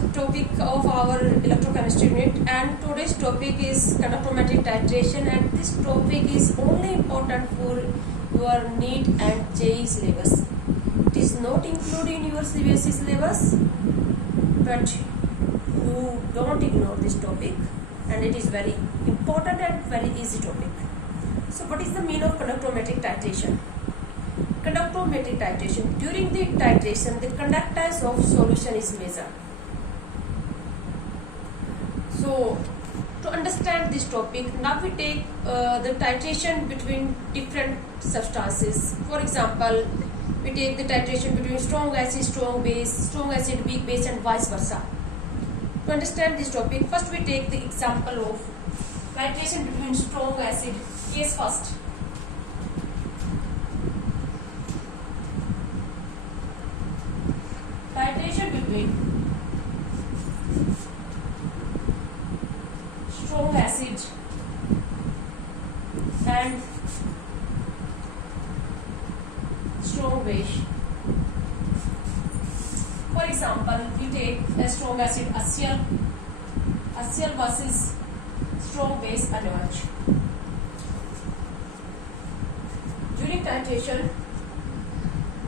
last topic of our electrochemistry unit, and today's topic is conductometric titration, and this topic is only important for your NEET and JEE syllabus. It is not included in your CBSE syllabus, but you don't ignore this topic, and it is very important and very easy topic. So what is the meaning of conductometric titration? Conductometric titration. During the titration, the conductance of solution is measured. So, to understand this topic, now we take the titration between different substances. For example, we take the titration between strong acid, weak base, and vice versa. To understand this topic, first we take the example of titration between strong acid. Case first. Titration between strong acid and strong base. For example, we take a strong acid HCl versus strong base NaOH. During titration,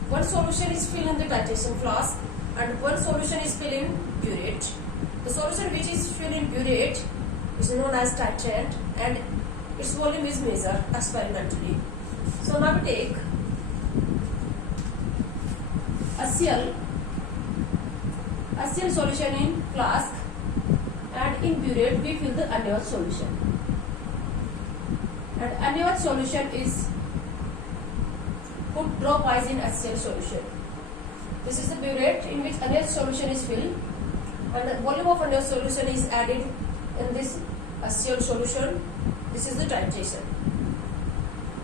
one solution is filled in the titration flask and one solution is filled in burette. The solution which is filled in burette is known as titrant and its volume is measured experimentally. So now we take HCl solution in flask and in burette we fill the NaOH solution. And NaOH solution is put dropwise in HCl solution. This is the burette in which NaOH solution is filled and the volume of NaOH solution is added in this HCl solution. This is the titration.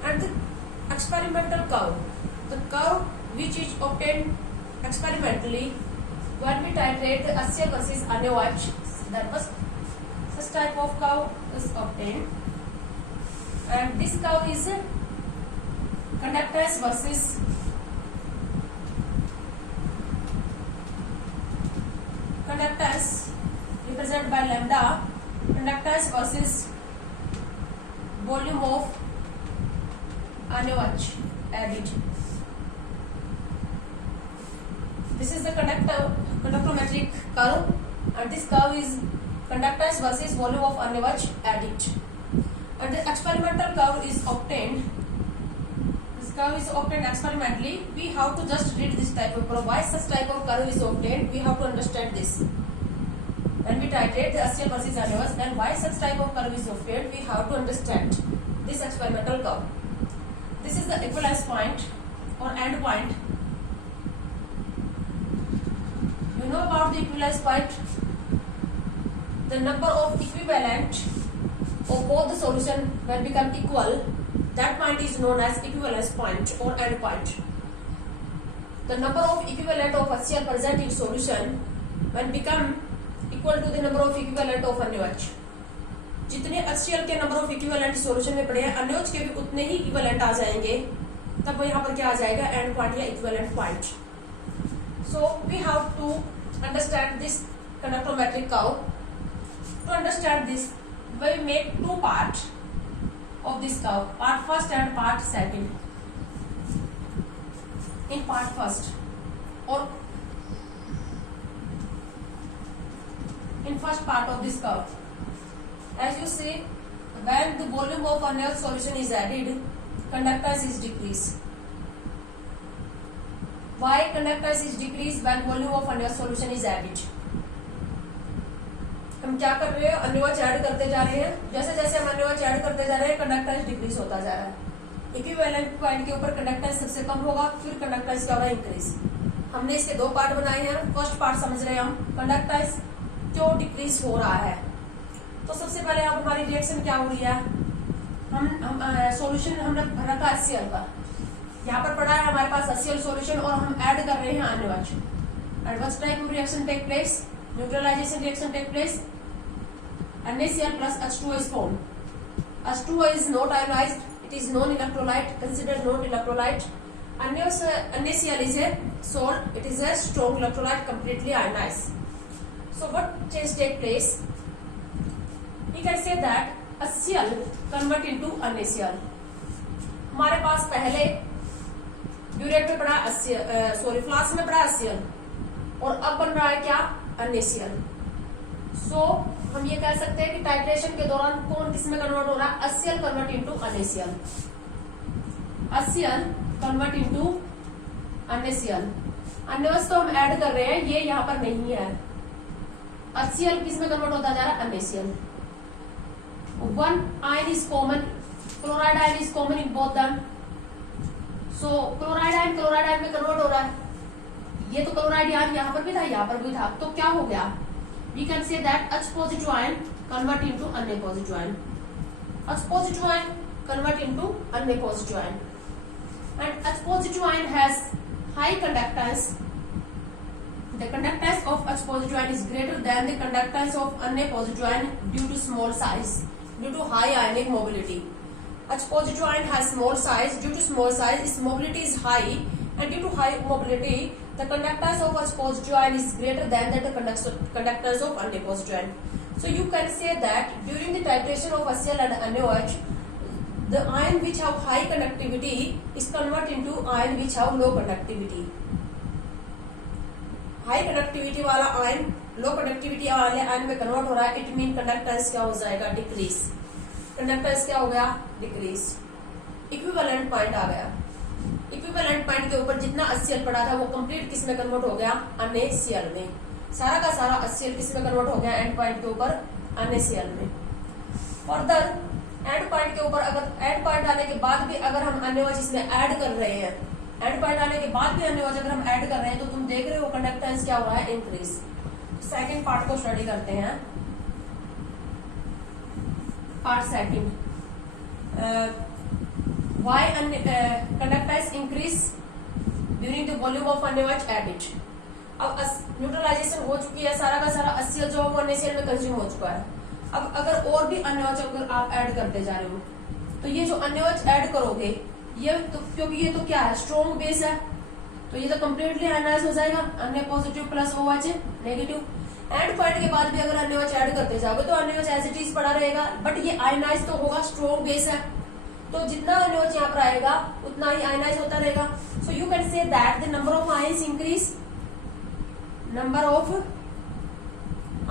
And the experimental curve, the curve which is obtained experimentally when we titrate the HCl versus NaOH, that was such type of curve is obtained, and this curve is conductance versus conductance represented by lambda, conductance versus volume of NaOH added. This is the conductometric curve, and this curve is conductance versus volume of NaOH added. And the experimental curve is obtained. This curve is obtained experimentally. We have to just read this type of curve. Why such type of curve is obtained? We have to understand this. When we titrate the HCl versus NaOH, then why such type of curve is obtained? We have to understand this experimental curve. This is the equivalence point or end point. You know about the equivalence point? The number of equivalent of both the solution when become equal, that point is known as equivalence point or end point. The number of equivalent of HCl present in solution when become equal to the number of equivalent of NaOH. जितने HCl के number of equivalent solution में पड़े हैं, NaOH के भी उतने ही equivalent आ जाएंगे, तब वो यहाँ पर क्या आ जाएगा? End point या equivalent point. So we have to understand this conductometric curve. To understand this, we make two parts of this curve, part first and part second. In part first or in first part of this curve, as you see, when the volume of NaOH solution is added, conductance is decreased. Why conductance is decreased when volume of NaOH solution is added? हम क्या कर रहे हैं? NaOH add करते जा रहे हैं. जैसे जैसे हम NaOH ऐड करते जा रहे हैं, कंडक्टेंस डिक्रीज होता जा रहा है. इक्विवेलेंट पॉइंट के ऊपर कंडक्टेंस सबसे कम होगा, फिर कंडक्टेंस क्या होगा? इंक्रीज. हमने इसके दो पार्ट बनाए हैं. फर्स्ट पार्ट समझ रहे हैं हम, कंडक्टेंस क्यों डिक्रीज हो रहा है. तो सबसे पहले अब हमारी रिएक्शन क्या हो रही है? हम सॉल्यूशन हमने भरा था HCl का. यहाँ पर पड़ा है हमारे पास HCl सॉल्यूशन और हम ऐड कर रहे हैं NaOH. And what type of reaction take place? Neutralization reaction take place. NaCl plus H2O is formed. H2O is not ionized. It is non-electrolyte, considered non-electrolyte. NaCl is a salt. It is a strong electrolyte, completely ionized. So what change take place? We can say that HCl convert into NaCl. हमारे पास पहले burette में पड़ा flask में पड़ा HCl और अब बन रहा है क्या? NaCl. सो हम ये कह सकते हैं कि टाइट्रेशन के दौरान कौन किस में कन्वर्ट हो रहा है? HCl convert into NaCl. HCl convert into NaCl. NaOH तो हम ऐड कर रहे हैं, ये यहाँ पर नहीं है. HCl किस में कन्वर्ट होता जा रहा है? NaCl. One ion is common, chloride ion is common in both them. So chloride ion में कन्वर्ट हो रहा है. ये तो chloride ion यहाँ पर भी था, यहाँ पर भी था, तो क्या हो गया? We can say that H positive ion convert into Na positive ion. H positive ion convert into Na positive ion. And H positive ion has high conductance. The conductance of H positive ion is greater than the conductance of Na positive ion due to small size, due to high ionic mobility. H positive ion has small size. Due to small size, its mobility is high, and due to high mobility, the conductance of H positive ion is greater than the conductance of Na positive ion. So you can say that during the titration of HCl and NaOH, the ion which have high conductivity is converted into ion which have low conductivity. High conductivity वाला ion लो conductivity वाले ion में convert हो रहा है. It mean conductance क्या हो जाएगा? Decrease. Conductance क्या हो गया? डिक्रीज. इक्विवेलेंट पॉइंट आ गया. इक्विवेलेंट पॉइंट के ऊपर जितना HCl पड़ा था वो कंप्लीट किस में कन्वर्ट हो गया? NaCl में. सारा का सारा HCl किस में कन्वर्ट हो गया? एंड पॉइंट के ऊपर NaCl में. फर्दर एंड पॉइंट के ऊपर अगर एंड पॉइंट आने के बाद भी अगर हम NaOH इसमें ऐड कर रहे हैं, एंड पॉइंट आने के बाद भी NaOH अगर हम ऐड कर रहे हैं, तो तुम देख रहे हो कंडक्टेंस क्या हो रहा है? इंक्रीज. सेकंड पार्ट को स्टडी करते हैं. Part second. Why conductance increase during the volume of NaOH added. अब न्यूट्रलाइजेशन हो चुकी है, सारा का सारा HCl जो है वो NaCl में कंज्यूम हो चुका है. अब अगर और भी NaOH अगर आप ऐड करते जा रहे हो, तो ये जो NaOH ऐड करोगे, ये तो क्योंकि ये तो क्या है? स्ट्रॉन्ग बेस है, तो ये तो कंप्लीटली आयनाइज हो जाएगा. Na positive plus OH negative. And point के बाद भी अगर NaOH ऐड करते जाओगे तो NaOH एज इट इज पड़ा रहेगा, बट ये आयनाइज तो होगा, स्ट्रॉन्ग बेस है, तो जितना NaOH यहाँ पर आएगा उतना ही आयनाइज होता रहेगा. So you can say that the number of ions increase. Number of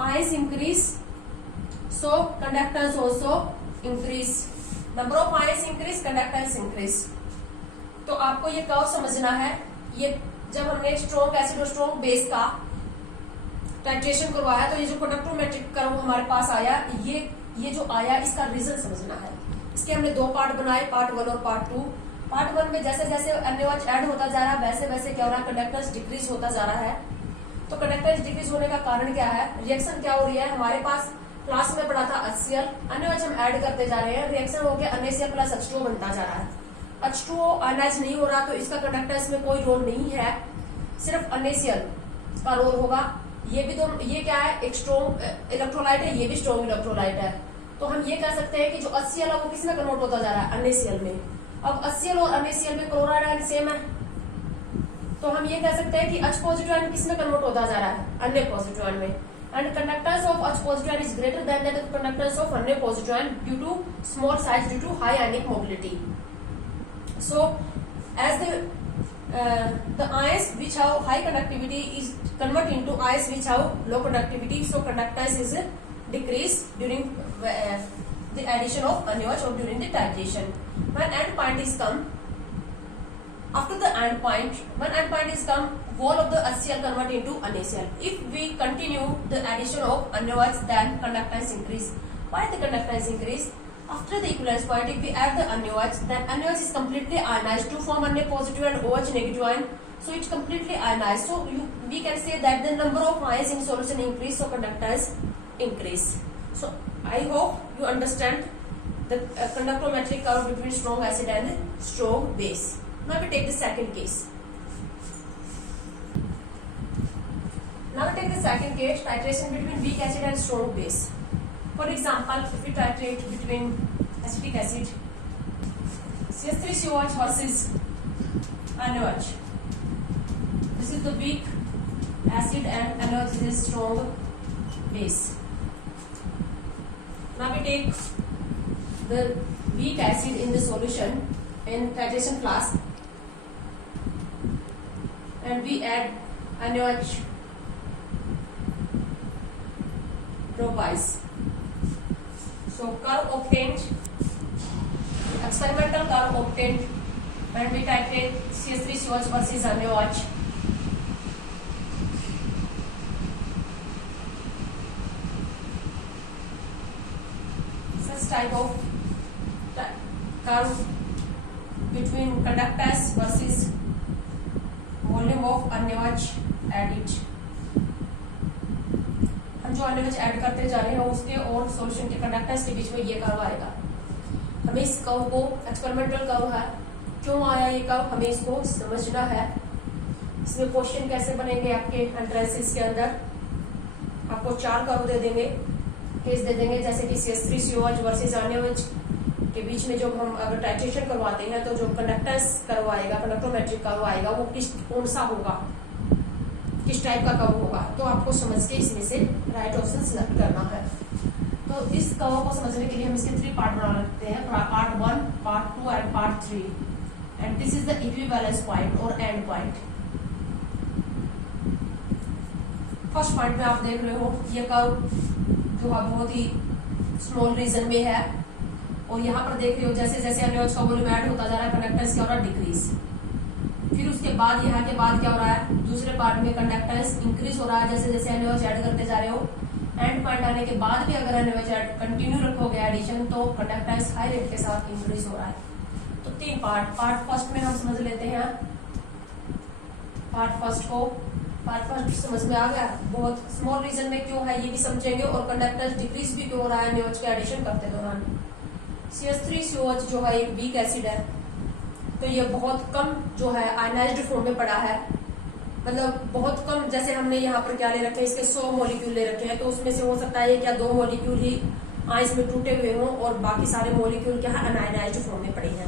ions increase, so conductance also increase. Number of ions increase, conductance increase. तो आपको ये कर्व समझना है. ये जब हमने स्ट्रॉन्ग एसिड और स्ट्रॉन्ग बेस का टाइट्रेशन करवाया, तो ये जो कंडक्टोमेट्रिक कर्व हमारे पास आया, ये जो आया इसका रीजन समझना है. इसके हमने दो पार्ट बनाए, पार्ट 1 और पार्ट 2. पार्ट 1 में जैसे जैसे NaOH ऐड होता जा रहा है, वैसे वैसे क्या हो रहा है? कंडक्टेंस डिक्रीज होता जा रहा है. तो कंडक्टेंस डिक्रीज होने का कारण क्या है? रिएक्शन क्या हो रही है? हमारे पास फ्लास्क में पड़ा था HCl, NaOH हम ऐड करते जा रहे हैं, रिएक्शन हो गया NaCl प्लस H2O बनता जा रहा है. H2O आयनाइज नहीं हो रहा, तो इसका कंडक्टेंस में कोई रोल नहीं है, सिर्फ NaCl का रोल होगा. ये भी तो, ये क्या है? एक स्ट्रॉन्ग इलेक्ट्रोलाइट है, ये भी स्ट्रॉन्ग इलेक्ट्रोलाइट है. तो हम ये कह सकते हैं कि जो HCl है वो किस में कन्वर्ट होता जा रहा है? NaCl में. अब HCl और NaCl में क्लोराइड आयन सेम है, तो हम ये कह सकते हैं कि H पॉजिटिव आयन किस में कन्वर्ट होता जा रहा है? Na पॉजिटिव आयन में. And conductance of H positive ion is greater than the conductance of Na positive ion due to small size, due to high ionic mobility. So, as the ions which have high conductivity is converted into ions which have low conductivity, so conductance is decreased during the addition of NaOH or during the titration. When end point is come, after the end point, when end point is come, whole of the HCl convert into NaCl. If we continue the addition of NaOH, then conductance increase. Why the conductance increase? After the equivalence point, if we add the NaOH, then NaOH is completely ionized to form Na positive and OH negative ion. So it's completely ionized. So we can say that the number of ions in solution increase, so conductance increase. So I hope you understand the conductometric curve between strong acid and strong base. Now we take the second case. Now we take the second case, titration between weak acid and strong base. For example, if we titrate between acetic acid, CH3COH versus NaOH. This is the weak acid and NaOH is strong base. Now we take the weak acid in the solution in titration flask and we add NaOH dropies. So curve obtained, experimental curve obtained when we titrate CH3COH versus NaOH. Such type of curve between conductance versus volume of NaOH added. हम जो NaOH add करते जा रहे हैं उसके और solution के conductance के बीच में ये कर्व आएगा. हमें इस कर्व को एक्सपेरिमेंटल कर्व है, क्यों आया ये कर्व हमें इसको समझना है. इसमें क्वेश्चन कैसे बनेंगे आपके एंट्रेंसेस के अंदर. आपको 4 कर्व दे देंगे, केस दे देंगे, जैसे कि CH3COH वर्सेस NaOH के बीच में जो हम अगर टाइट्रेशन करवाते हैं तो जो कंडक्टेंस कर्व आएगा, कंडक्टोमेट्रिक कर्व आएगा, वो कौन सा होगा, किस टाइप का कर्व होगा. तो आपको समझ के इसमें से राइट ऑप्शन सिलेक्ट करना है. तो इस कर्व को समझने के लिए हम इसके 3 पार्ट बना लेते हैं, part 1, part 2 and part 3. And this is the equivalence point और एंड पॉइंट. फर्स्ट पॉइंट में आप देख रहे हो ये कर्व जो है बहुत ही स्मॉल रीजन में है और यहाँ पर देख रहे हो जैसे जैसे NaOH का वॉल्यूम ऐड होता जा रहा है कंडक्टेंस क्या हो रहा है, डिक्रीज. फिर उसके बाद यहाँ के बाद क्या हो रहा है, दूसरे पार्ट में कंडक्टेंस इंक्रीज हो रहा है जैसे जैसे NaOH ऐड करते जा रहे हो. एंड पॉइंट आने के बाद भी अगर NaOH ऐड कंटिन्यू रखोगे एडिशन तो कंडक्टेंस हाई रेट के साथ इंक्रीज हो रहा है. तो 3 पार्ट फर्स्ट में हम समझ लेते हैं. पार्ट फर्स्ट समझ में आ गया. बहुत स्मॉल रीजन में क्यों है ये भी समझेंगे और कंडक्टेंस डिक्रीज भी क्यों हो रहा है NaOH के एडिशन करते दौरान. CH3COH जो है एक वीक एसिड है, तो ये बहुत कम जो है आयनाइज्ड फॉर्म में पड़ा है. मतलब बहुत कम, जैसे हमने यहाँ पर क्या ले रखे हैं, इसके 100 मॉलिक्यूल ले रखे हैं, तो उसमें से हो सकता है क्या 2 मॉलिक्यूल ही आइंस में टूटे हुए हों और बाकी सारे मॉलिक्यूल क्या है अनआयनाइज्ड फॉर्म में पड़े हैं.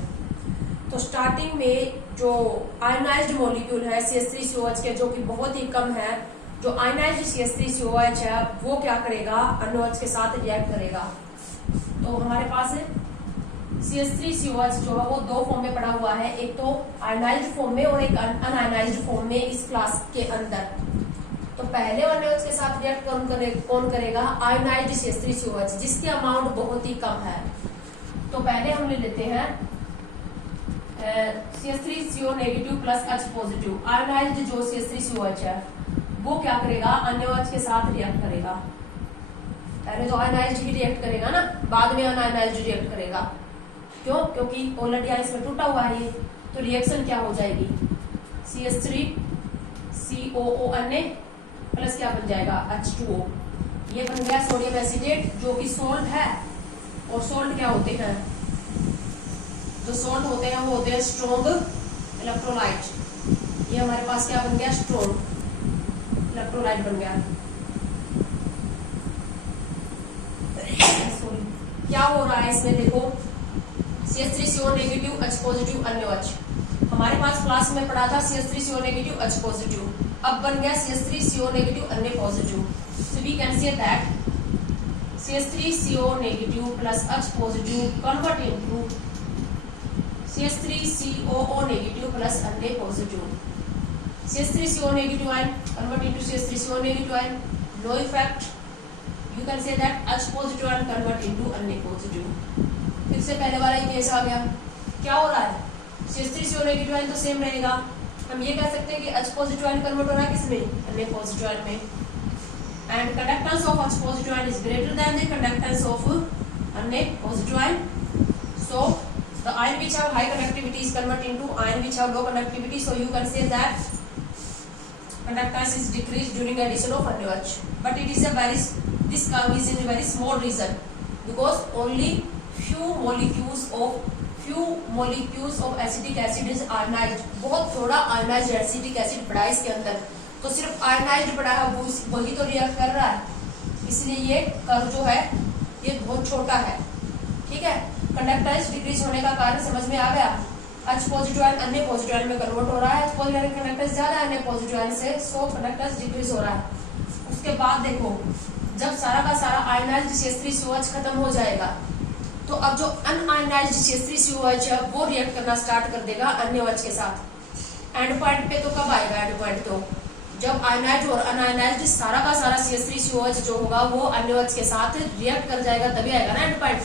तो स्टार्टिंग में जो आयनाइज्ड मॉलिक्यूल है CH3COH के, जो कि बहुत ही कम है, जो आयनाइज्ड CH3COH है वो क्या करेगा, NaOH के साथ रिएक्ट करेगा. तो हमारे पास है CH3COH जो है वो 2 फॉर्म में पड़ा हुआ है, एक तो आयनाइज्ड फॉर्म में और एक अनआयनाइज्ड फॉर्म में इस फ्लास्क के अंदर. तो पहले NaOH के साथ रिएक्ट कौन करेगा, आयनाइज्ड CH3COH, जिसकी अमाउंट बहुत ही कम है. तो पहले हम ले लेते हैं CH3CO negative plus H positive. Ionised जो CH3COH है वो क्या करेगा, NaOH के साथ रिएक्ट करेगा. पहले तो आयनाइज्ड ही रिएक्ट करेगा ना, बाद में अनआयनाइज्ड रिएक्ट करेगा. क्यों, क्योंकि ऑलरेडी आइस में टूटा हुआ है ये. तो रिएक्शन क्या हो जाएगी, CH3COONA प्लस क्या बन जाएगा, H2O. ये बन गया सोडियम एसिटेट जो कि सोल्ट है. और सोल्ट क्या होते हैं, जो सोल्ट होते हैं वो होते हैं स्ट्रॉन्ग इलेक्ट्रोलाइट. ये हमारे पास क्या बन गया, स्ट्रॉन्ग इलेक्ट्रोलाइट बन गया. क्या हो रहा है इसमें, देखो CH3CO negative H positive NaOH. हमारे पास फ्लास्क में पड़ा था CH3CO नेगेटिव H पॉजिटिव, अब बन गया CH3CO negative Na positive. So we can say that CH3CO negative plus H positive convert into CH3COO negative plus Na positive. CH3CO negative ion convert into CH3CO negative ion. No effect. You can say that H positive ion convert into Na positive. फिर से पहले वाला ही case आ गया. क्या हो रहा है, CH3CO negative ion तो सेम रहेगा. हम ये कह सकते हैं कि H positive ion convert हो रहा है किसमें, Na positive ion में. And conductance of H positive ion is greater than the conductance of Na positive ion. So the ion which have high conductivity is converted into ion which have low conductivity. So you can say that conductance is decreased during addition of NaOH. But it is a this curve is in a very small region because only few molecules of acetic acid is ionized. बहुत थोड़ा ionized acetic acid पड़ा है इसके अंदर, तो सिर्फ ionized पड़ा है वही तो रिएक्ट कर रहा है, इसलिए ये कर्व जो है ये बहुत छोटा है. ठीक है, कंडक्टेंस डिक्रीज होने का कारण समझ में आ गया. H positive ion Na positive ion में कन्वर्ट हो रहा है. H पॉजिटिव आयन कंडक्टेंस ज्यादा है Na पॉजिटिव आयन से, सो कंडक्टेंस डिक्रीज हो रहा है. उसके बाद देखो जब सारा का सारा आयनाइज्ड CH3COH खत्म हो जाएगा तो अब जो अनआयनाइज्ड CH3COH है वो रिएक्ट करना स्टार्ट कर देगा अन्य OH के साथ। एंड पॉइंट पे तो कब आएगा एंड पॉइंट? तो जब आयनाइज्ड और अनआयनाइज्ड सारा का सारा CH3COH जो होगा वो अन्य OH के साथ रिएक्ट कर जाएगा, तभी आएगा ना एंड पॉइंट।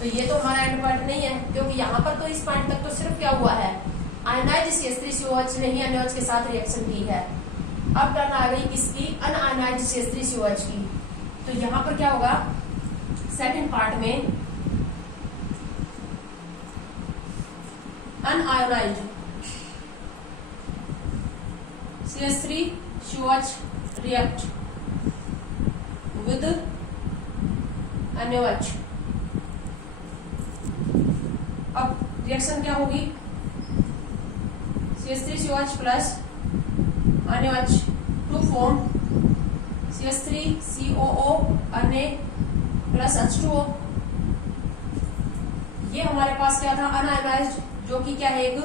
तो ये तो हमारा एंड पॉइंट नहीं है, क्योंकि यहाँ पर तो इस पॉइंट तक तो सिर्फ क्या हुआ है, आयनाइज्ड CH3COH ने ही अन्य OH के साथ रिएक्शन की है। अब टर्न आ गई किसकी? अनआयनाइज्ड CH3COH की। तो यहाँ पर क्या होगा, सेकंड पार्ट में unionised CH3COH react with NaOH। अब रिएक्शन क्या होगी? CH3COH plus NaOH to form CH3COO Na plus H2O। ये हमारे पास क्या था? अनआयोनाइज्ड, जो कि क्या है, एक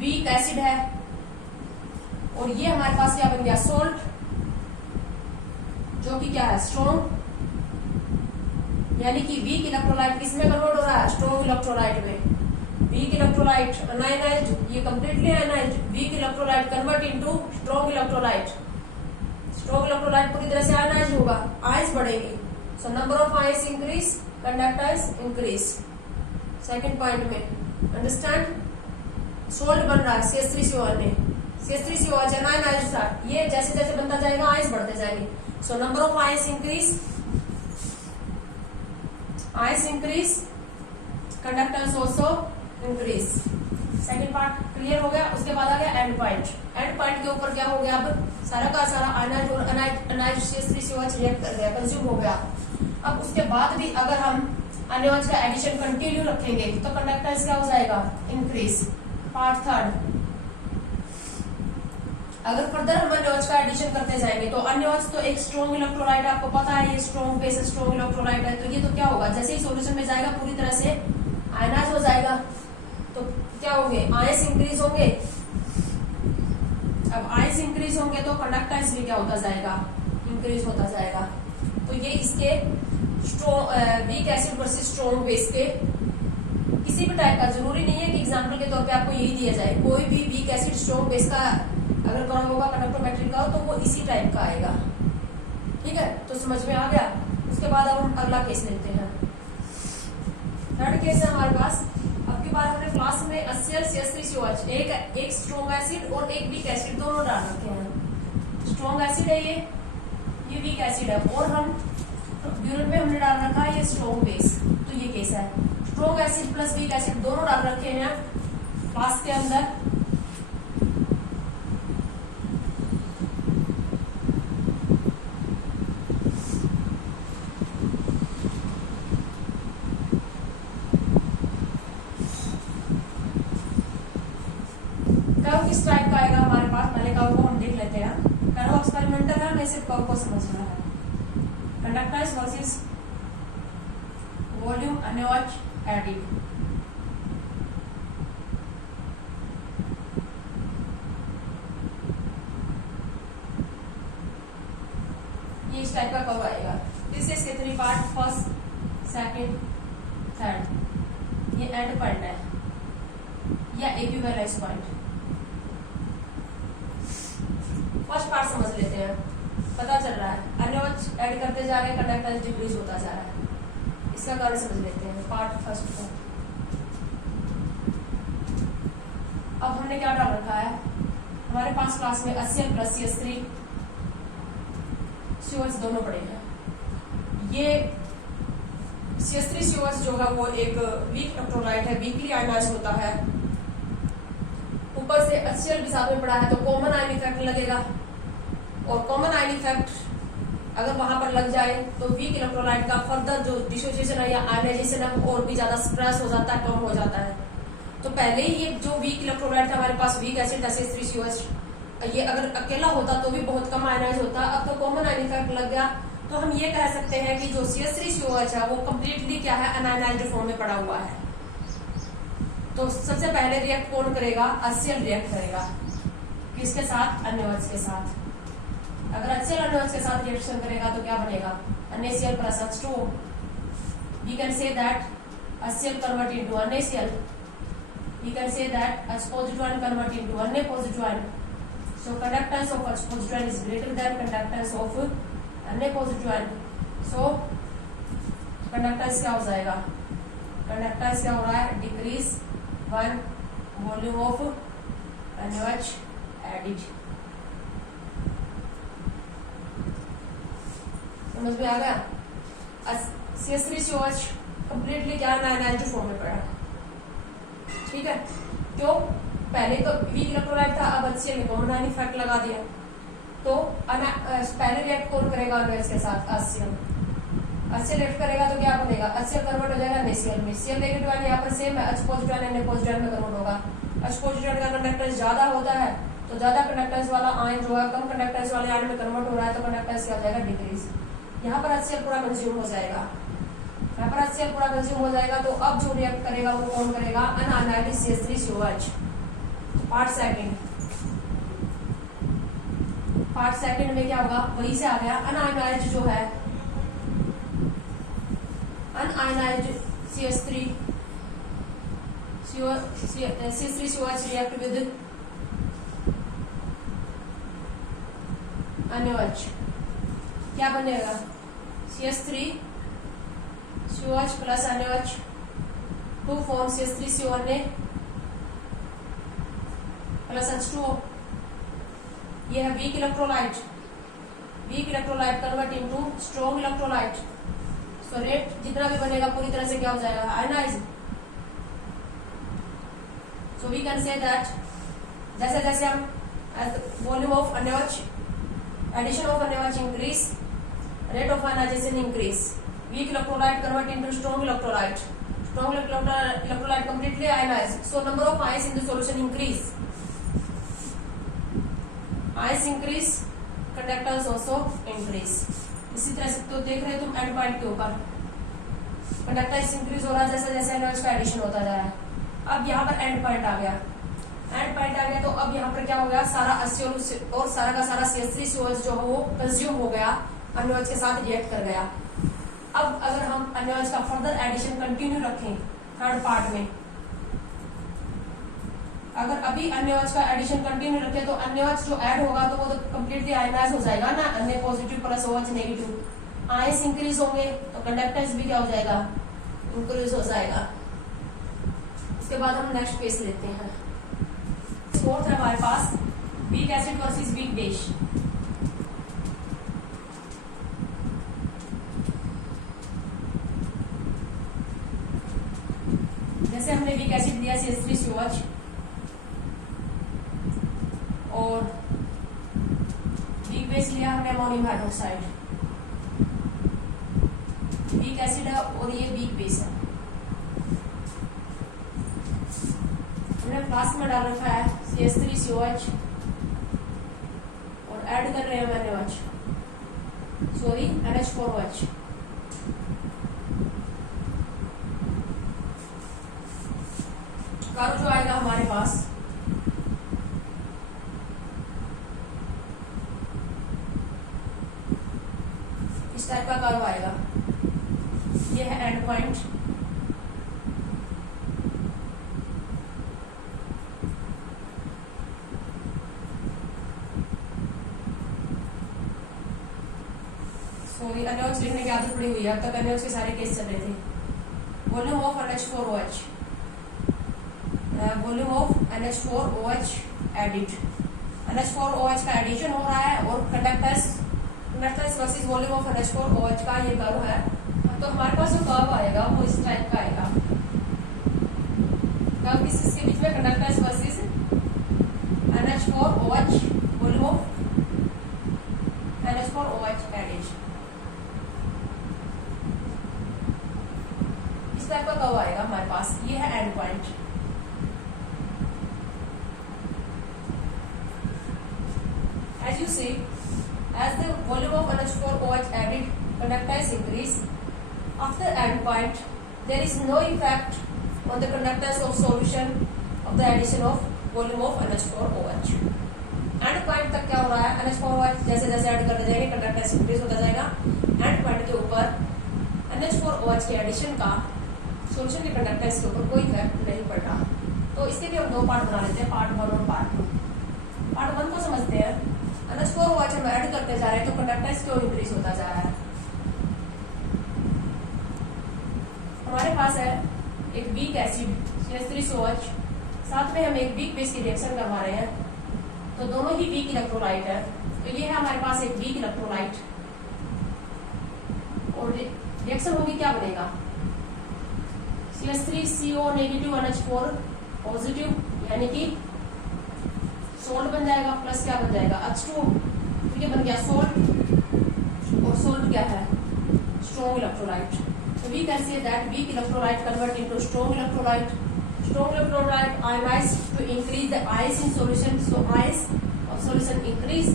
वीक एसिड है। और ये हमारे पास क्या बन गया? सोल्ट, जो कि क्या है? स्ट्रॉन्ग, यानी कि वीक इलेक्ट्रोलाइट किसमें कन्वर्ट हो रहा है? स्ट्रॉन्ग इलेक्ट्रोलाइट में। वीक इलेक्ट्रोलाइट अनआयोनाइज्ड, ये completely ionised, week electrolyte convert into strong electrolyte. Strong electrolyte पूरी तरह से आयोनाइज्ड होगा, आयंस बढ़ेंगे, so number of ions increase, conductance increase. Second point में अंडरस्टैंड, सोल्ट बन रहा है CH3COH में, CH3COH अनआयोनाइज्ड था, ये जैसे जैसे बनता जाएगा आयंस बढ़ते जाएंगे, so number of ions increase, ions increase, conductance also increase. Second part clear हो गया। उसके बाद आ गया एंड पॉइंट। एंड पॉइंट के ऊपर क्या हो गया? अब सारा का सारा आयनाइज्ड और अनआयोनाइज्ड CH3COH रिएक्ट कर गया, कंज्यूम हो गया। अब उसके बाद भी अगर हम अन्य OH का एडिशन कंटिन्यू रखेंगे तो कंडक्टेंस क्या हो जाएगा? इंक्रीज। पार्ट थर्ड, अगर फर्दर हम अन्य OH का एडिशन करते जाएंगे तो अन्य OH तो एक स्ट्रॉन्ग इलेक्ट्रोलाइट, आपको पता है ये स्ट्रॉन्ग बेस स्ट्रॉन्ग इलेक्ट्रोलाइट है, तो ये तो क्या होगा? जैसे ही सॉल्यूशन में जाएगा पूरी तरह से आयनाइज हो जाएगा, तो क्या होंगे? आयंस इंक्रीज होंगे। अब आयंस इंक्रीज होंगे तो कंडक्टेंस भी क्या होता जाएगा? इंक्रीज होता जाएगा। तो ये इसके week acid versus strong base के किसी भी टाइप का, जरूरी नहीं है कि एग्जांपल के तौर पे आपको यही दिया जाए, कोई भी वीक एसिड स्ट्रॉन्ग बेस का अगर कर्व होगा कंडक्टोमेट्री का तो वो इसी टाइप का आएगा। ठीक है, तो समझ में आ गया। उसके बाद अब हम अगला केस लेते हैं। थर्ड केस है हमारे पास। अब की बार हमने क्लास में HCl CH3COH एक स्ट्रॉन्ग एसिड और एक वीक एसिड दोनों डाल रखे हैं। स्ट्रॉन्ग एसिड है ये वीक एसिड है, और हम ड्यूरेंट में हमने डाल रखा है ये स्ट्रॉन्ग बेस। तो ये केस है, strong acid plus weak acid दोनों डाल रखे हैं फ्लास्क के अंदर। कर्व किस टाइप का आएगा हमारे पास? पहले कर्व को हम देख लेते हैं। कर्व एक्सपेरिमेंटल है, हमें सिर्फ कर्व को समझना है। कंडक्टेंस वर्सेस वॉल्यूम अन्य OH एडिड। ये इस टाइप का कर्व आएगा। दिस इज के 3 पार्ट, फर्स्ट सेकंड थर्ड। ये एंड पॉइंट है या इक्विवेलेंस पॉइंट। फर्स्ट पार्ट समझ लेते हैं। पता चल रहा है अन्य OH ऐड करते जा रहे हैं, कंडक्टेंस डिक्रीज होता जा रहा है। इसका कारण समझ लेते हैं पार्ट फर्स्ट को। अब हमने क्या डाल रखा है? हमारे पास क्लास में HCl प्लस CH3 COH दोनों पड़े हैं। ये CH3COH जो है वो एक वीक इलेक्ट्रोलाइट है, वीकली आयनाइज होता है। ऊपर से HCl भी साथ में पड़ा है, तो कॉमन आयन इफेक्ट लगेगा, और कॉमन आयन इफेक्ट अगर वहां पर लग जाए तो वीक इलेक्ट्रोलाइट का फर्दर जो डिसोसिएशन है या आयनाइजेशन है वो और भी ज्यादा स्प्रेस हो जाता है, कम हो जाता है। तो पहले ही ये जो वीक इलेक्ट्रोलाइट था हमारे पास, वीक एसिड CH3COH, ये अगर अकेला होता तो भी बहुत कम आयनाइज होता। अब तो कॉमन आयन इफेक्ट लग गया, तो हम ये कह सकते हैं कि जो CH3COH है वो कम्प्लीटली क्या है? अनआयनाइज्ड फॉर्म में पड़ा हुआ है। तो सबसे पहले रिएक्ट कौन करेगा? HCl रिएक्ट करेगा। किसके साथ? अन्य OH के साथ। अगर HCl NaOH के साथ रिएक्शन करेगा तो क्या बनेगा, NaCl plus H2O. We can say that HCl convert into NaCl. We can say that H positive ion convert into Na positive ion. So conductance of H positive ion is greater than conductance of Na positive ion. So conductance क्या हो जाएगा, conductance क्या हो रहा है, decrease 1 volume of NaOH added. समझ में आ गया. CH3COH कंप्लीटली क्या अनायनाइज्ड फॉर्म में पड़ा, ठीक है. क्यों, पहले तो वीक इलेक्ट्रोलाइट था, अब HCl में कॉमन आयन इफेक्ट लगा दिया, तो पहले रिएक्ट कौन करेगा NaOH के साथ, HCl रिएक्ट करेगा तो क्या बनेगा, HCl कन्वर्ट हो जाएगा NaCl में. Cl नेगेटिव आयन यहाँ पर सेम है, H positive ion Na positive ion में कन्वर्ट होगा. H पॉजिटिव आयन का कंडक्टेंस ज्यादा होता है, तो ज्यादा कंडक्टेंस वाला आयन जो है कम कंडक्टेंस वाले आयन में कन्वर्ट हो रहा है, तो कंडक्टेंस क्या हो जाएगा, डिक्रीज. यहाँ पर HCl पूरा कंज्यूम हो जाएगा, यहाँ पर HCl पूरा कंज्यूम हो जाएगा. तो अब जो रिएक्ट करेगा वो कौन करेगा, अनआयनाइज्ड CH3COH. पार्ट सेकंड में क्या होगा, वही से आ गया. अनआयनाइज्ड जो है, un-ionised CH3COH react with NaOH, क्या बनेगा, CH3COH plus NaOH to form CH3CONA plus H2O. ये है weak electrolyte. Weak electrolyte convert into strong electrolyte. So rate जितना भी बनेगा पूरी तरह से क्या हो जाएगा, ionise. So we can say that जैसे जैसे हम volume of NaOH, addition of NaOH increase, rate of ionization increase. Weak electrolyte convert into strong electrolyte. Strong electrolyte completely ionized. So number of ions in the solution increase. Ions increase, conductance also increase. इसी तरह से तो देख रहे हो तुम and point के ऊपर कंडक्टेंस इंक्रीज हो रहा है जैसे जैसे NaOH का एडिशन होता जा रहा है. अब यहाँ पर एंड पॉइंट आ गया. तो अब यहाँ पर क्या हो गया, सारा HCl और सारा का सारा CH3COH जो है वो कंज्यूम हो गया, NaOH के साथ रिएक्ट कर गया. अब अगर हम NaOH का फर्दर एडिशन कंटिन्यू रखें थर्ड पार्ट में, अगर अभी NaOH का एडिशन कंटिन्यू रखें तो NaOH जो ऐड होगा तो वो तो कंप्लीटली आयनाइज हो जाएगा ना, Na positive plus OH negative. Ions increase होंगे तो कंडक्टेंस भी क्या हो जाएगा, इंक्रीज हो जाएगा. इसके बाद हम नेक्स्ट केस लेते हैं. फोर्थ है हमारे पास weak acid versus weak base. जैसे हमने वीक एसिड लिया CH3COH और वीक बेस लिया हमने अमोनियम हाइड्रोक्साइड. वीक एसिड है और ये वीक बेस है. हमने फ्लास्क में डाल रखा है CH3COH और ऐड कर रहे हैं NaOH, सॉरी NH4OH. कर्व जो आएगा हमारे पास इस टाइप का कर्व आएगा. ये है एंड पॉइंट. सॉरी NaOH लिखने की आदत पड़ी हुई है, अब तक NaOH के सारे केस चल रहे थे. Volume of NH4OH, volume of NH4OH added. NH4OH का एडिशन हो रहा है और conductance versus volume of NH4OH का ये कर्व है. तो हमारे पास जो कर्व आएगा वो इस टाइप का आएगा. कर्व किसके बीच में, conductance versus NH4OH, volume of NH4OH added. इस टाइप का कर्व आएगा हमारे पास. ये है and point. As you see, as the volume of NH4OH added, conductance increase. After end point, there is no effect on the conductance of solution of the addition of volume of NH4OH. And point तक क्या हो रहा है, NH4OH जैसे जैसे add करते जाएंगे conductance increase होता जाएगा। एंड पॉइंट के ऊपर NH4OH के एडिशन का सॉल्यूशन के कंडक्टेंस के ऊपर कोई इफेक्ट नहीं पड़ रहा। तो इसके भी हम दो पार्ट बना लेते हैं, पार्ट 1 और पार्ट 2। पार्ट 1 को समझते हैं। NH4OH हम ऐड करते जा रहे हैं तो कंडक्टेंस क्यों इंक्रीज होता जा रहा है। हमारे पास है एक वीक एसिड CH3SOH, साथ में हम एक वीक बेस की रिएक्शन करवा रहे हैं, तो दोनों ही वीक इलेक्ट्रोलाइट है। तो ये है हमारे पास एक वीक इलेक्ट्रोलाइट और रिएक्शन होगी, क्या बनेगा, CH3CO नेगेटिव NH4 पॉजिटिव, यानी कि सोल्ट बन जाएगा, प्लस क्या बन जाएगा H2, तो ये बन गया सोल्ट, और सोल्ट क्या है, strong electrolyte. So we can say that weak electrolyte convert into strong electrolyte. Strong electrolyte ionize to increase the ions in solution. So ions of solution increase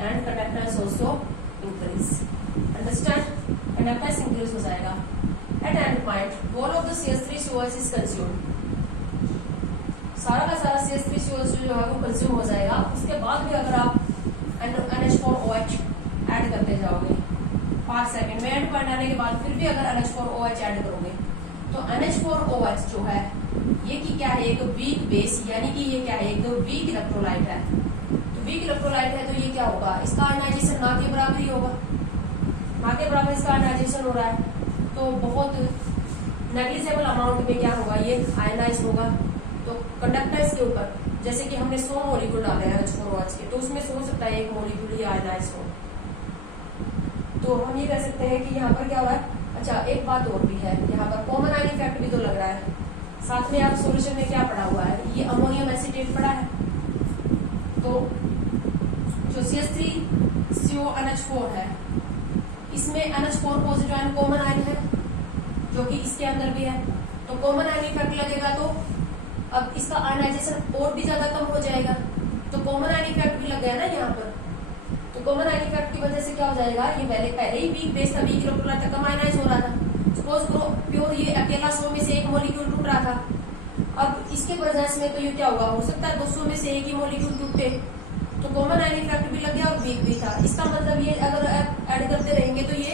and conductance also increase. Understand? Conductance increase हो जाएगा. At end point, whole of the CH3COH is consumed. सारा का सारा CH3COH जो है वो consume हो जाएगा। उसके बाद भी अगर आप NH4OH ऐड करते जाओगे 5 सेकेंड में, एंड पॉइंट आने के बाद फिर भी अगर NH4OH ऐड करोगे तो NH4OH जो है ये की क्या है, एक वीक बेस, यानी कि ये क्या है, एक वीक इलेक्ट्रोलाइट है। तो वीक इलेक्ट्रोलाइट है तो ये क्या होगा, इसका आयनाइजेशन ना के बराबर ही होगा, ना के बराबर इसका आयनाइजेशन हो रहा है, तो बहुत नेग्लिजिबल अमाउंट में क्या होगा, ये आयनाइज होगा। तो कंडक्टेंस के ऊपर जैसे कि हमने 100 मॉलिक्यूल डाले हैं NH4OH के, तो उसमें सोच सकता है एक मॉलिक्यूल ही आयनाइज हो। तो हम ये कह सकते हैं कि यहाँ पर क्या हुआ है। अच्छा, एक बात और भी है, यहाँ पर कॉमन आयन इफेक्ट भी तो लग रहा है। साथ में आप सॉल्यूशन में क्या पड़ा हुआ है, ये अमोनियम एसिटेट पड़ा है। तो जो CH3CO NH4 है, इसमें NH4 positive ion common ion है, जो कि इसके अंदर भी है। तो कॉमन आयन इफेक्ट लगेगा तो अब इसका आयनाइजेशन और भी ज्यादा कम हो जाएगा। तो कॉमन आयन इफेक्ट भी लग गया ना यहाँ पर। तो कॉमन आयन इफेक्ट की वजह से क्या हो जाएगा, ये पहले ही वीक बेस था, वीक इलेक्ट्रोलाइट तक कम आयनाइज हो रहा था। सपोज करो प्योर ये अकेला 100 में से एक मॉलिक्यूल टूट रहा था, अब इसके प्रेजेंस में तो ये क्या होगा, हो सकता है 200 में से एक ही मॉलिक्यूल टूटे। तो कॉमन आयन इफेक्ट भी लग गया और वीक भी था। इसका मतलब ये अगर ऐड करते रहेंगे तो ये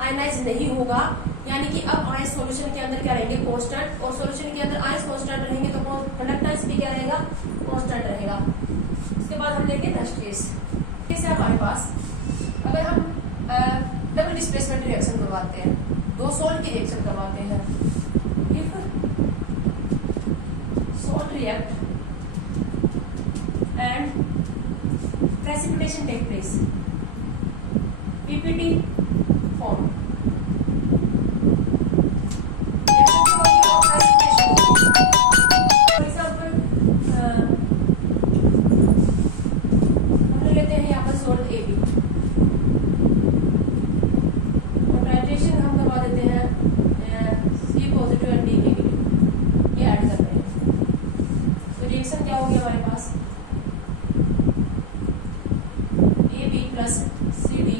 आयनाइज नहीं होगा, यानी कि अब आयंस सॉल्यूशन के अंदर क्या रहेंगे, कांस्टेंट, और सॉल्यूशन के अंदर आयंस कांस्टेंट रहेंगे तो कंडक्टेंस भी क्या रहेगा, कांस्टेंट रहेगा। इसके बाद हम लेंगे नेक्स्ट केस है हमारे पास। अगर हम डबल डिस्प्लेसमेंट रिएक्शन करवाते हैं, दो सोल्ट की रिएक्शन करवाते हैं, if salt react and precipitation take place, PPT form, for example हम लेते हैं यहाँ पर सोल्ट AB, टाइट्रेशन हम करवा देते हैं C positive and D negative, ये ऐड करते हैं। तो रिएक्शन क्या होगी हमारे पास, AB plus CD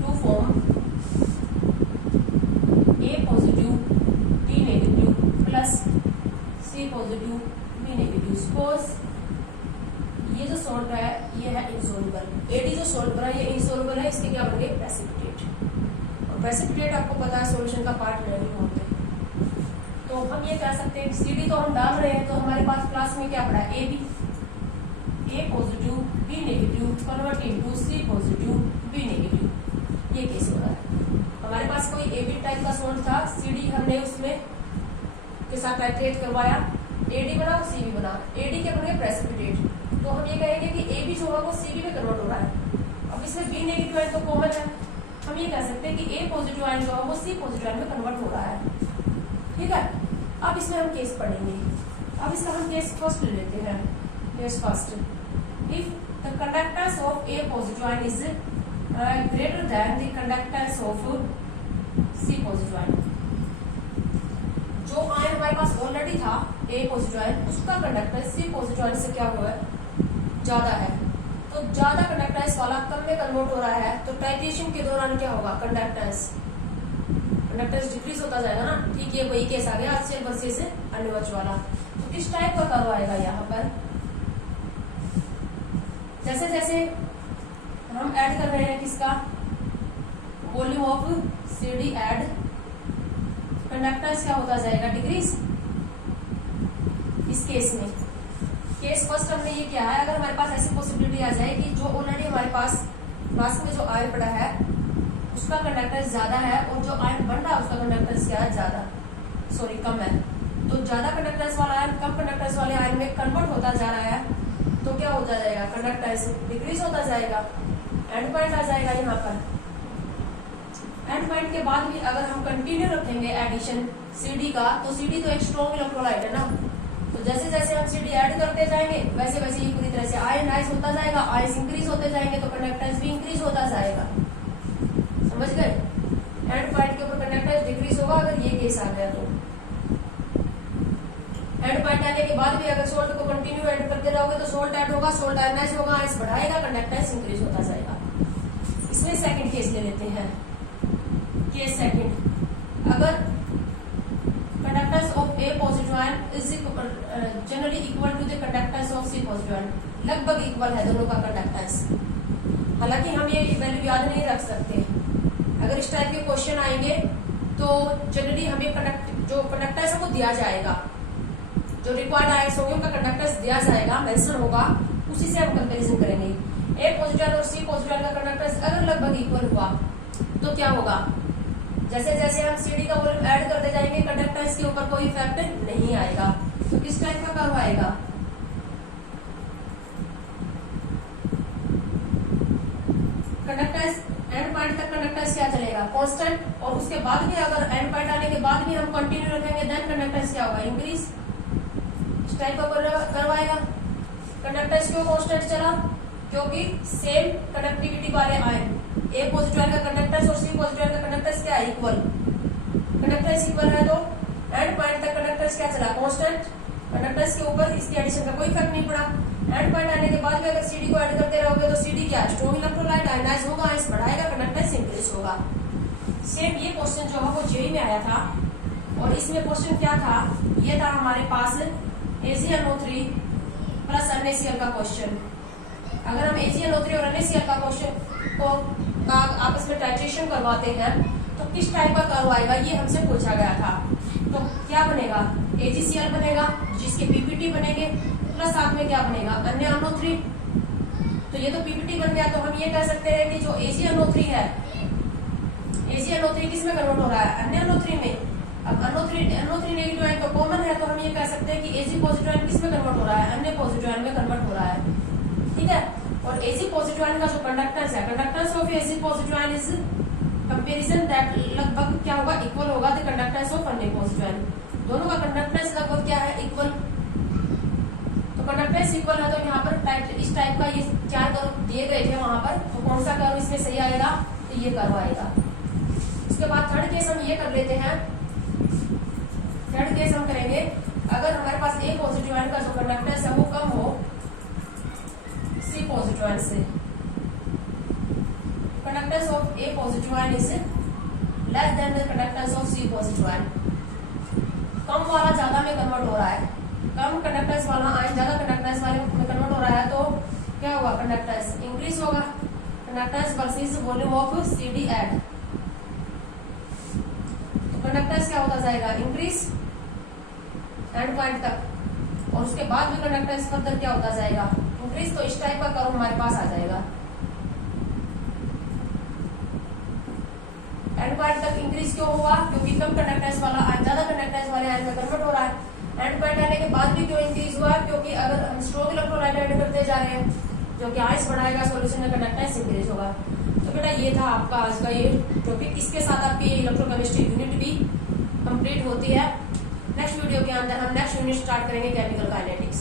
to form A positive D negative plus C positive B negative. Suppose ये जो सॉल्ट है ये है इनसॉल्युबल, AD जो सॉल्ट बना ये इनसॉल्युबल है, इसके क्या बनेंगे, प्रेसिपिटेट। और प्रेसिपिटेट आपको पता है सॉल्यूशन का पार्ट नहीं होते। तो हम ये कह सकते हैं CD तो हम डाल रहे हैं, तो हमारे पास क्लास में क्या पड़ा है, AB, A positive B negative convert into C positive B negative. ये केस हो रहा है। हमारे पास कोई AB टाइप का सॉल्ट था, CD हमने उसमें के साथ टाइट्रेट करवाया, AD बना और CB बना, AD के बन गए प्रेसिपिटेट। तो हम ये कहेंगे कि AB जो होगा वो CB में कन्वर्ट हो रहा है। अब इसमें B नेगेटिव आयन तो कॉमन है, हम ये कह सकते हैं कि A पॉजिटिव आयन जो है वो C पॉजिटिव आयन में कन्वर्ट हो रहा है। ठीक है, अब इसमें हम केस पढ़ेंगे। अब इसका हम केस फर्स्ट ले लेते हैं। Case first, if the conductance of A positive ion is greater than the conductance of C positive ion, जो आयन हमारे पास ऑलरेडी था A पॉजिटिव आयन, उसका कंडक्टेंस C पॉजिटिव आयन से क्या हुआ है, ज्यादा है। तो ज्यादा कंडक्टेंस वाला कम में कन्वर्ट हो रहा है, तो टाइट्रेशन के दौरान क्या होगा, कंडक्टेंस डिक्रीज होता जाएगा ना। ठीक है, वही केस आ गया आर्शियल वर्सेस अन्यवच वाला। तो किस टाइप का कर्व आएगा यहाँ पर, जैसे जैसे हम ऐड कर रहे हैं किसका, volume of CD add, conductance क्या होता जाएगा, डिक्रीज। इस केस में केस फर्स्ट हमने ये किया है, अगर हमारे पास ऐसी पॉसिबिलिटी आ जाए कि जो ऑलरेडी हमारे पास फ्लास्क में जो आयन पड़ा है उसका कंडक्टेंस ज्यादा है और जो आयन बन रहा है उसका कंडक्टेंस क्या है, ज्यादा, सॉरी कम है, तो ज्यादा कंडक्टेंस वाला आयन कम कंडक्टेंस वाले आयन में कन्वर्ट होता जा रहा है, तो क्या होता जाएगा, कंडक्टेंस डिक्रीज होता जाएगा। एंड पॉइंट आ जाएगा यहाँ पर। एंड पॉइंट के बाद भी अगर हम कंटिन्यू रखेंगे एडिशन CD का, तो CD तो एक स्ट्रॉन्ग इलेक्ट्रोलाइट है ना, तो जैसे जैसे हम CD ऐड करते जाएंगे वैसे वैसे ये पूरी तरह से आयनाइज होता जाएगा, आयंस इंक्रीज होते जाएंगे तो कंडक्टेंस भी इंक्रीज होता जाएगा, समझ गए। एंड पॉइंट के ऊपर कंडक्टेंस डिक्रीज होगा अगर ये केस आ गया तो। एंड पॉइंट आने के बाद भी अगर सोल्ट को कंटिन्यू ऐड करते रहोगे तो सोल्ट ऐड होगा, सोल्ट आयनाइज होगा, आयंस बढ़ाएगा, कंडक्टेंस इंक्रीज होता जाएगा। इसमें सेकंड केस ले लेते हैं। केस सेकंड, अगर conductance of A positive ion is generally equal to the conductance of C positive ion, लगभग इक्वल है दोनों का कंडक्टेंस। हालांकि हम ये वैल्यू याद नहीं रख सकते, अगर इस टाइप के क्वेश्चन आएंगे तो जनरली हमें जो कंडक्टेंस है वो दिया जाएगा, जो रिक्वायर्ड आयंस होंगे उनका कंडक्टेंस दिया जाएगा, मेंशन होगा, उसी से हम कंपैरिजन करेंगे। A पॉजिटिव और C पॉजिटिव का कंडक्टेंस अगर लगभग इक्वल हुआ तो क्या होगा, जैसे जैसे हम CD का वॉल्यूम ऐड करते जाएंगे कंडक्टेंस के ऊपर कोई इफेक्ट नहीं आएगा, तो किस टाइप का कर्व आएगा, कंडक्टेंस एंड पॉइंट तक कंडक्टेंस क्या चलेगा, कांस्टेंट, और उसके बाद भी अगर एंड पॉइंट आने के बाद भी हम कंटिन्यू रखेंगे देन कंडक्टेंस क्या होगा, इंक्रीज। इस टाइप का कर्व आएगा। कंडक्टेंस क्यों कांस्टेंट चला, क्योंकि सेम कंडक्टिविटी वाले आयन A पॉजिटिव का कंडक्टेंस और C पॉजिटिव का कंडक्टेंस क्या है, इक्वल। कंडक्टेंस इक्वल है तो एंड पॉइंट तक कंडक्टेंस क्या चला, कांस्टेंट। कंडक्टेंस के ऊपर इसकी एडिशन का कोई फर्क नहीं पड़ा। एंड पॉइंट आने के बाद भी अगर CD को ऐड करते रहोगे तो CD क्या, स्ट्रॉन्ग इलेक्ट्रोलाइट, आयनाइज होगा, आयंस बढ़ाएगा, कंडक्टेंस इंक्रीज होगा। सेम ये क्वेश्चन जो है वो जेईई में आया था, और इसमें क्वेश्चन क्या था, ये था हमारे पास AgNO3 प्लस NaCl का क्वेश्चन। अगर हम AgNO3 और NaCl का क्वेश्चन को आपस में टाइट्रेशन करवाते हैं तो किस टाइप का कर्व आएगा, ये हमसे पूछा गया था। तो क्या बनेगा, AgCl बनेगा जिसके PPT बनेंगे, प्लस साथ में क्या बनेगा, NaNO3। तो ये तो PPT बन गया, तो हम ये कह सकते हैं कि जो AgNO3 है, AgNO3 किस में कन्वर्ट हो रहा है, NaNO3 में। अब NO3 नेगेटिव आयन तो कॉमन है, तो हम ये कह सकते हैं कि Ag पॉजिटिव आयन किस में कन्वर्ट हो रहा है, Na पॉजिटिव आयन में कन्वर्ट हो रहा है, ठीक है। और Ag पॉजिटिव आयन का जो कंडक्टेंस है, conductance of Ag positive ion is comparison that लगभग क्या होगा, इक्वल होगा the conductance of Na positive ion. दोनों का कंडक्टेंस लगभग क्या है, इक्वल। तो कंडक्टेंस इक्वल है तो यहाँ पर इस टाइप का ये चार कर्व दिए गए थे वहां पर, तो कौन सा कर्व इसमें सही आएगा, तो ये कर्व आएगा। उसके बाद थर्ड केस हम ये कर लेते हैं। थर्ड केस हम करेंगे, अगर हमारे पास A पॉजिटिव आयन का जो कंडक्टेंस है वो कम हो C पॉजिटिव आयन से, conductance of A positive ion is less than the conductance of C positive ion. कम वाला ज्यादा में कन्वर्ट हो रहा है, कम कंडक्टेंस वाला आयन ज्यादा कंडक्टेंस वाले में कन्वर्ट हो रहा है, तो क्या होगा, कंडक्टेंस इंक्रीज होगा। Conductance versus volume of CD add, तो कंडक्टेंस क्या होता जाएगा, इंक्रीज एंड पॉइंट तक, और उसके बाद भी कंडक्टेंस फर्दर क्या होता जाएगा, इंक्रीज। तो इस टाइप का कर्व हमारे पास आ जाएगा। एंड पॉइंट तक इंक्रीज क्यों हुआ, क्योंकि कम कंडक्टेंस वाला आयन ज्यादा कंडक्टेंस वाले आयन में कन्वर्ट हो रहा है। एंड पॉइंट आने के बाद भी क्यों इंक्रीज हुआ, क्योंकि अगर हम स्ट्रॉन्ग इलेक्ट्रोलाइट ऐड करते जा रहे हैं जो कि आयंस बढ़ाएगा, सॉल्यूशन में कंडक्टेंस इंक्रीज होगा। तो बेटा ये था आपका आज का ये टॉपिक, इसके साथ आपकी ये इलेक्ट्रोकेमिस्ट्री यूनिट भी कंप्लीट होती है। नेक्स्ट वीडियो के अंदर हम नेक्स्ट यूनिट स्टार्ट करेंगे, केमिकल काइनेटिक्स।